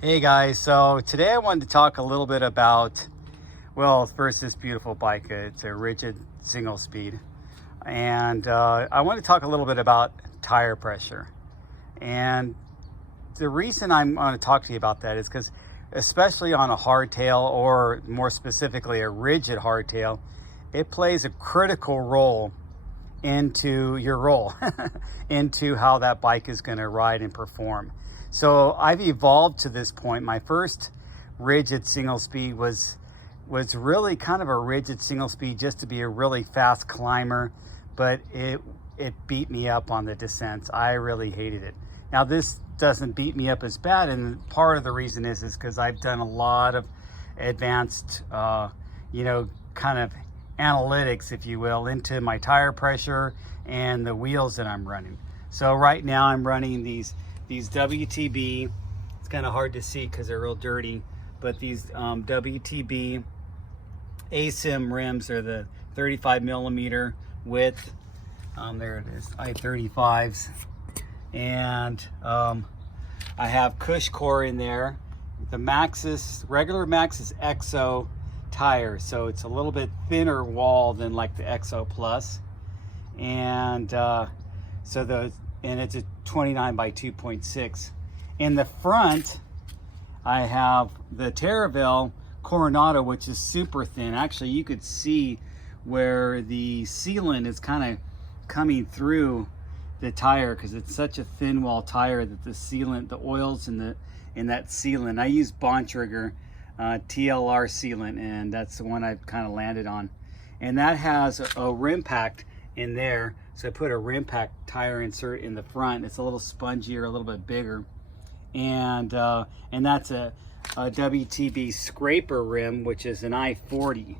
Hey guys, so today I wanted to talk a little bit about, well, first this beautiful bike. It's a rigid single speed. And I want to talk a little bit about tire pressure. And the reason I'm going to talk to you about that is because especially on a hardtail, or more specifically a rigid hardtail, it plays a critical role into your roll, into how that bike is going to ride and perform. So I've evolved to this point. My first rigid single speed was really kind of a rigid single speed just to be a really fast climber, but it beat me up on the descents. I really hated it. Now this doesn't beat me up as bad, and part of the reason is because I've done a lot of advanced, kind of analytics, if you will, into my tire pressure and the wheels that I'm running. So right now I'm running these WTB. It's kind of hard to see because they're real dirty, but these WTB ASIM rims are the 35 millimeter width. There it is, I-35s. And I have Cush core in there. The regular Maxxis EXO tire, so it's a little bit thinner wall than like the EXO Plus. And and it's a 29 by 2.6. In the front, I have the Terraville Coronado, which is super thin. Actually, you could see where the sealant is kind of coming through the tire because it's such a thin wall tire that the sealant, the oils in that sealant. I use Bontrager TLR sealant, and that's the one I've kind of landed on. And that has a rim pack in there. So I put a rim pack tire insert in the front. It's a little spongier, a little bit bigger. And that's a WTB scraper rim, which is an I-40.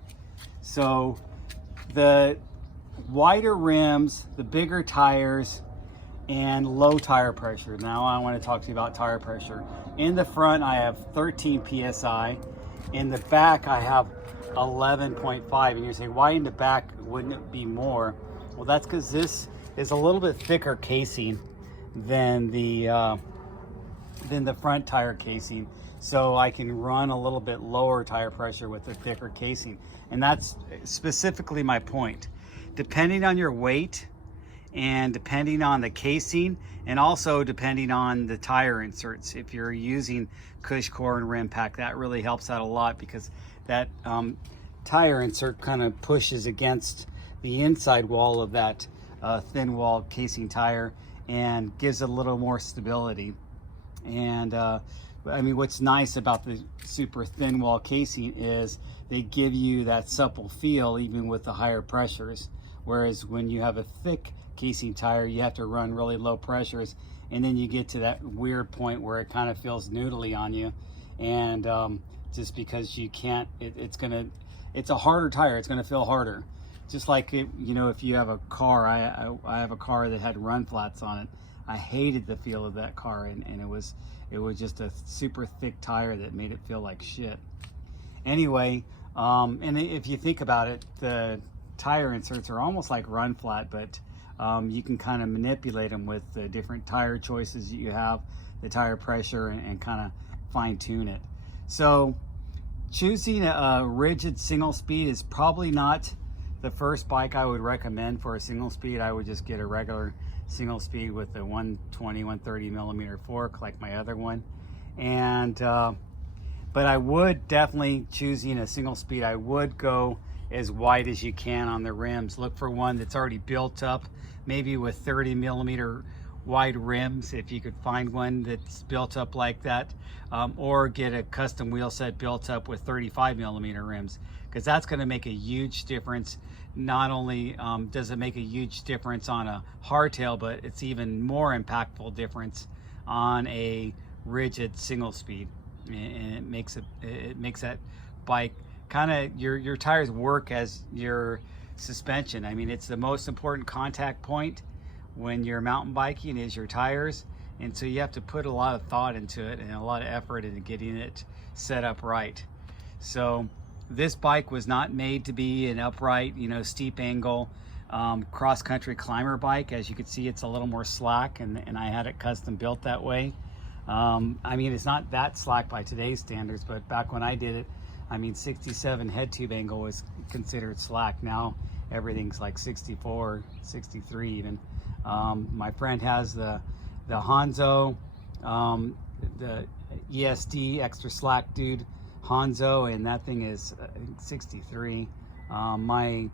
So the wider rims, the bigger tires, and low tire pressure. Now I want to talk to you about tire pressure. In the front, I have 13 PSI. In the back, I have 11.5. And you're saying, why in the back wouldn't it be more? Well, that's because this is a little bit thicker casing than the front tire casing. So I can run a little bit lower tire pressure with the thicker casing. And that's specifically my point. Depending on your weight, and depending on the casing, and also depending on the tire inserts. If you're using Cush core and rim pack, that really helps out a lot because that tire insert kind of pushes against the inside wall of that thin wall casing tire and gives it a little more stability. And I mean, what's nice about the super thin wall casing is they give you that supple feel even with the higher pressures. Whereas when you have a thick casing tire, you have to run really low pressures, and then you get to that weird point where it kind of feels noodly on you. And just because you can't, it's a harder tire, it's gonna feel harder. Just like if you have a car, I have a car that had run flats on it. I hated the feel of that car, and it was just a super thick tire that made it feel like shit. Anyway, and if you think about it, the tire inserts are almost like run flat, but you can kind of manipulate them with the different tire choices you have, the tire pressure, and kind of fine tune it. So choosing a rigid single speed is probably not the first bike I would recommend for a single speed. I would just get a regular single speed with a 120, 130 millimeter fork like my other one. And but I would definitely, choosing a single speed, I would go as wide as you can on the rims. Look for one that's already built up, maybe with 30 millimeter wide rims, if you could find one that's built up like that, or get a custom wheel set built up with 35 millimeter rims, because that's going to make a huge difference. Not only does it make a huge difference on a hardtail, but it's even more impactful difference on a rigid single speed, and it makes that bike kind of, your tires work as your suspension. I mean, it's the most important contact point when you're mountain biking is your tires, and so you have to put a lot of thought into it and a lot of effort into getting it set up right. So this bike was not made to be an upright, steep angle cross-country climber bike. As you can see, it's a little more slack, and I had it custom built that way. I mean, it's not that slack by today's standards, but back when I did it, I mean, 67 head tube angle was considered slack. Now everything's like 64, 63 even. My friend has the Hanzo, the ESD extra slack dude Hanzo, and that thing is 63. My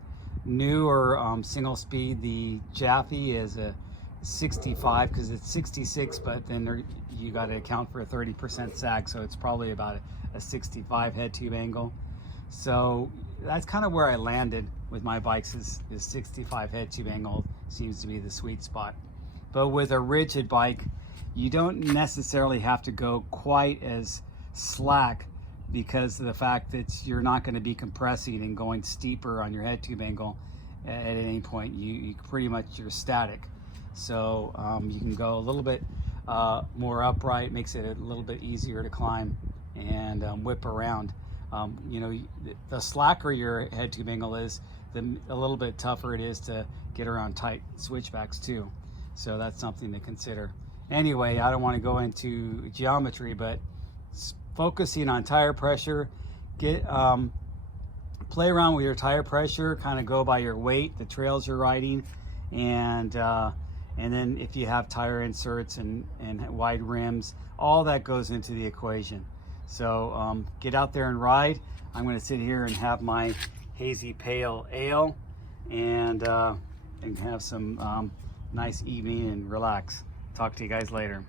newer single speed, the Jaffe, is a 65 because it's 66, but then you got to account for a 30% sag, so it's probably about a 65 head tube angle. So that's kind of where I landed with my bikes, is 65 head tube angle seems to be the sweet spot. But with a rigid bike, you don't necessarily have to go quite as slack, because of the fact that you're not going to be compressing and going steeper on your head tube angle at any point. You pretty much, you're static. So you can go a little bit more upright, makes it a little bit easier to climb and whip around. You know, the slacker your head tube angle is, a little bit tougher it is to get around tight switchbacks too. So that's something to consider. Anyway, I don't want to go into geometry, but focusing on tire pressure, play around with your tire pressure, kind of go by your weight, the trails you're riding, and then if you have tire inserts and wide rims, all that goes into the equation. So get out there and ride. I'm going to sit here and have my hazy pale ale and have some nice evening and relax. Talk to you guys later.